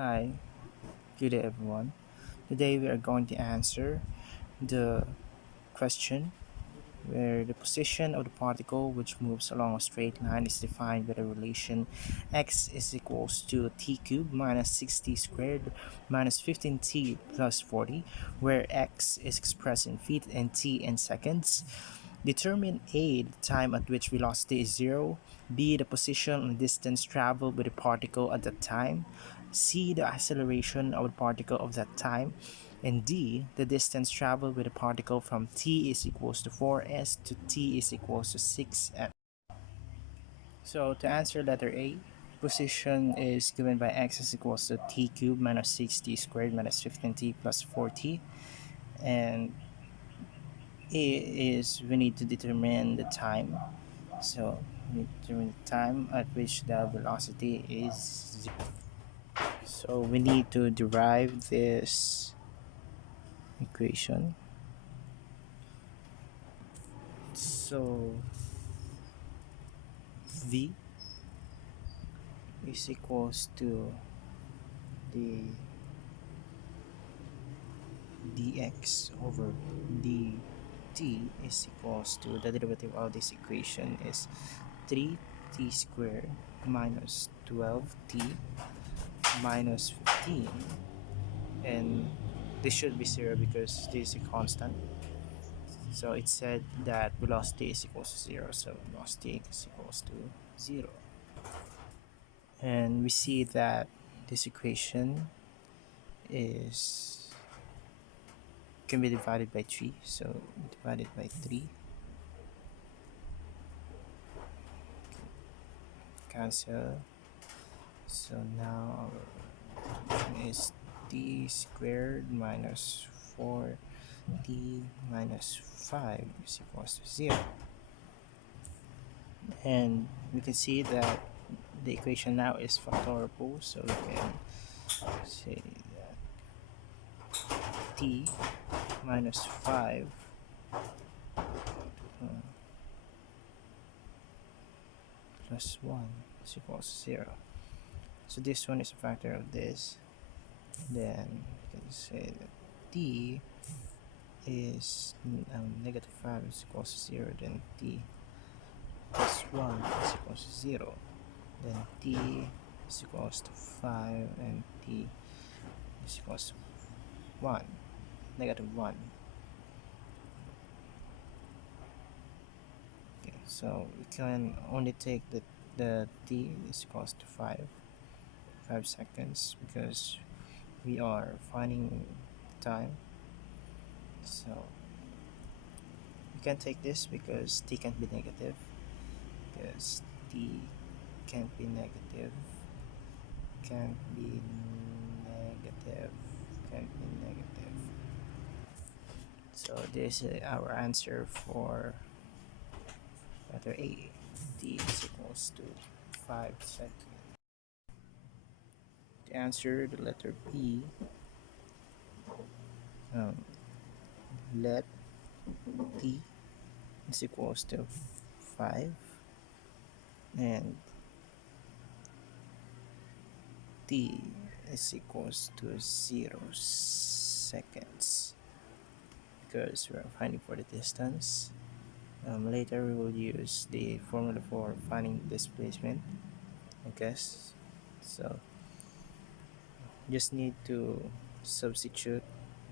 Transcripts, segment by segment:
Hi, good day everyone. Today we are going to answer the question where the position of the particle which moves along a straight line is defined by the relation x is equals to t cubed minus 6t squared minus 15t plus 40, where x is expressed in feet and t in seconds. Determine A, the time at which velocity is 0, B, the position and distance traveled by the particle at that time, C, the acceleration of the particle of that time, and D, the distance traveled with the particle from t is equals to 4s to t is equals to 6m. So to answer letter A, position is given by x is equals to t cubed minus 6t squared minus 15t plus 4t, and A is we need to determine the time. So we need to determine the time at which the velocity is 0. So we need to derive this equation. So v is equals to the dx over dt is equals to the derivative of this equation is 3t squared minus 12t minus 15, and this should be 0 because this is a constant. So it said that velocity is equals to 0, so velocity is equals to 0. And we see that this equation is can be divided by 3, so divided by 3, cancel. So now our equation is t squared minus 4t minus 5 is equals to 0. And we can see that the equation now is factorable, so we can say that t minus 5 plus 1 is equals to 0. So this one is a factor of this. Then we can say that t is negative 5 is equals to 0, then t plus 1 is equals to 0, then t is equals to 5, and t is equals to 1, negative 1. Okay, so we can only take the t is equals to 5 seconds because we are finding time. So we can take this because t can't be negative, because t can't be negative, can't be negative, can't be negative. So this is our answer for letter A. T is equals to 5 seconds. To answer the letter B, let t is equals to 5 and t is equals to 0 seconds because we are finding for the distance. Later we will use the formula for finding displacement, I guess. So just need to substitute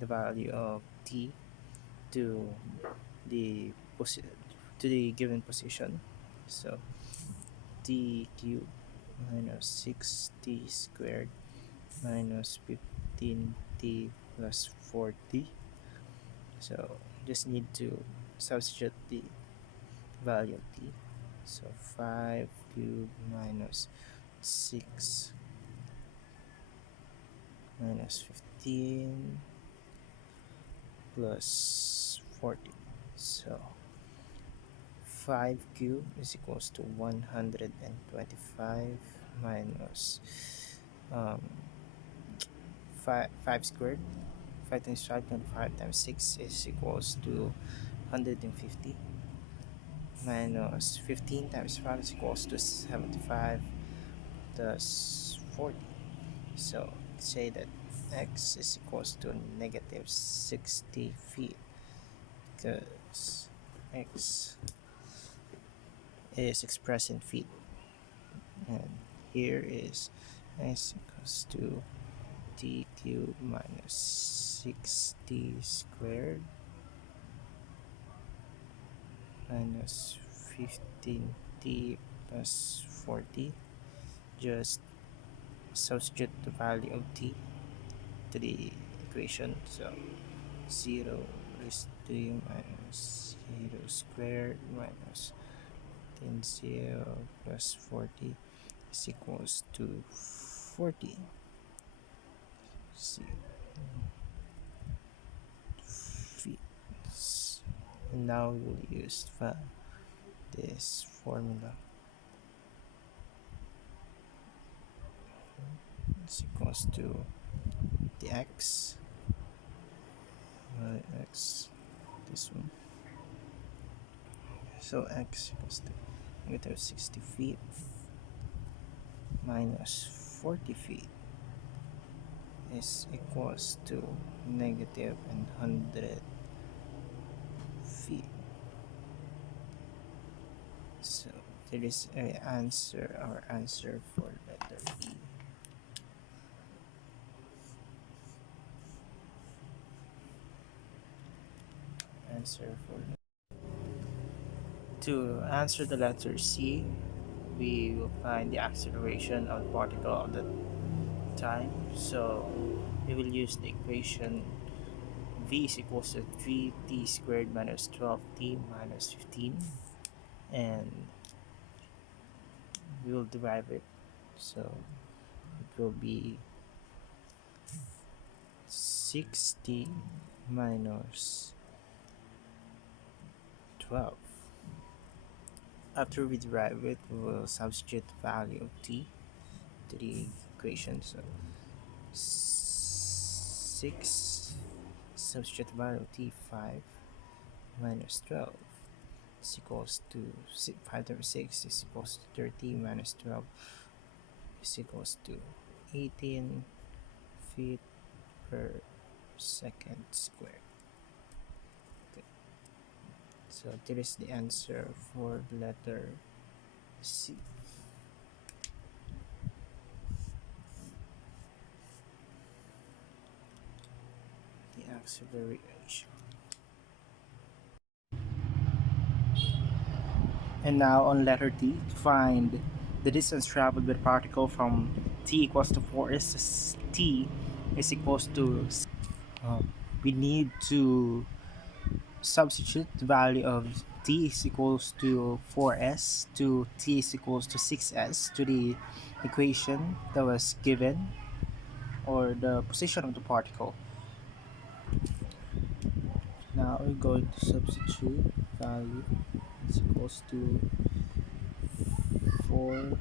the value of t to the given position. So t cubed minus 6t squared minus 15t plus 4t. So just need to substitute the value of t. So 5 cubed minus 6 minus 15 plus 40. So 5 cubed is equals to 125 minus 5 squared. 5 times 5 times 5 times 6 is equals to 150 minus 15 times 5 is equals to 75 plus 40. So say that x is equals to negative 60 feet, because x is expressed in feet, and here is x equals to t cubed minus 60 squared minus 15t plus 40. Just substitute the value of t to the equation. So 0 raised to minus 0 squared minus 10 0 plus 40 is equals to 40. See, feet. And now we will use this formula. Is equals to the x, x, this one. So x equals to negative 60 feet minus 40 feet is equals to negative 100 feet. So there is a answer, our answer for letter B. Answer for To answer the letter C, we will find the acceleration of the particle at the time. So we will use the equation v is equals to 3t squared minus 12t minus 15, and we will derive it. So it will be 60 minus 12. After we derive it, we will substitute the value of t to the equation. So 6, substitute the value of t, 5 minus 12 is equals to 5 times 6 is equals to 30 minus 12 is equals to 18 feet per second squared. Okay. So that is the answer for letter C. The acceleration. And now on letter D, find the distance traveled with a particle from t equals to 4s to t is equals to, we need to substitute the value of t is equals to 4s to t is equals to 6s to the equation that was given, or the position of the particle. Now we're going to substitute value is equals to 4q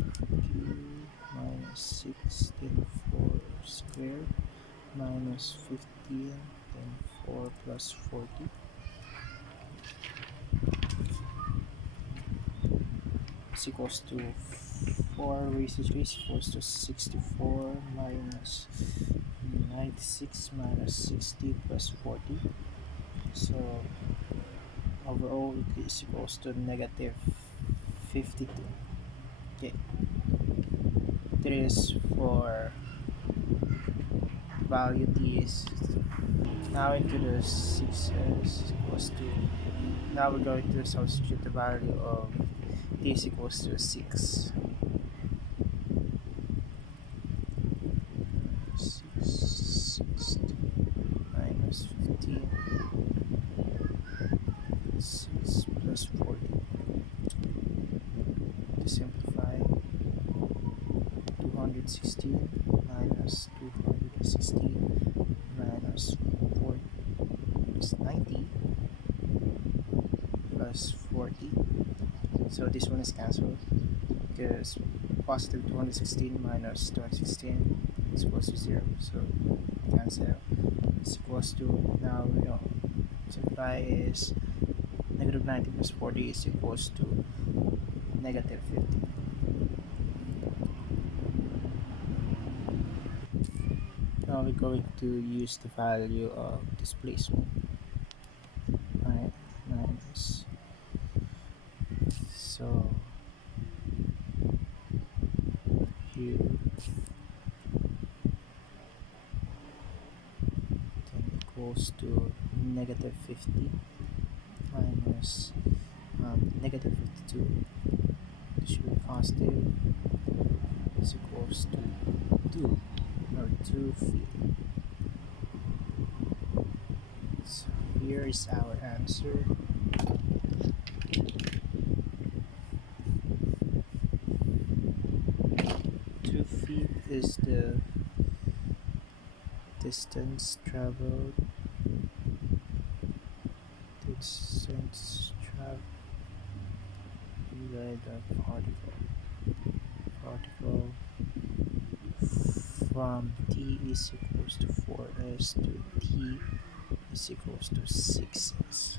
minus 16 4 squared minus 15 then 4 plus 40 is equals to 4 raised to 3 is equals to 64 minus 96 minus 60 plus 40. So overall it is equals to negative 52. Okay, that is for value t is now into the 6s equals to, now we're going to substitute the value of t is equals to 6. 60 minus 15 6 plus 40. To simplify, 216 minus 216 minus 40 is 90 plus 40. So this one is cancelled because positive 216 minus 216 is equals to 0. So cancel. It's equals to, now simplify is negative 90 plus 40 is equals to negative 50. Now we're going to use the value of displacement. Right, minus. So here then equals to negative 50 minus negative 52. This should be positive is equals to 2 or 2 feet. So here is our answer. 2 feet is the distance traveled. Distance traveled by the particle from t is equals to 4s to t is equals to 6s.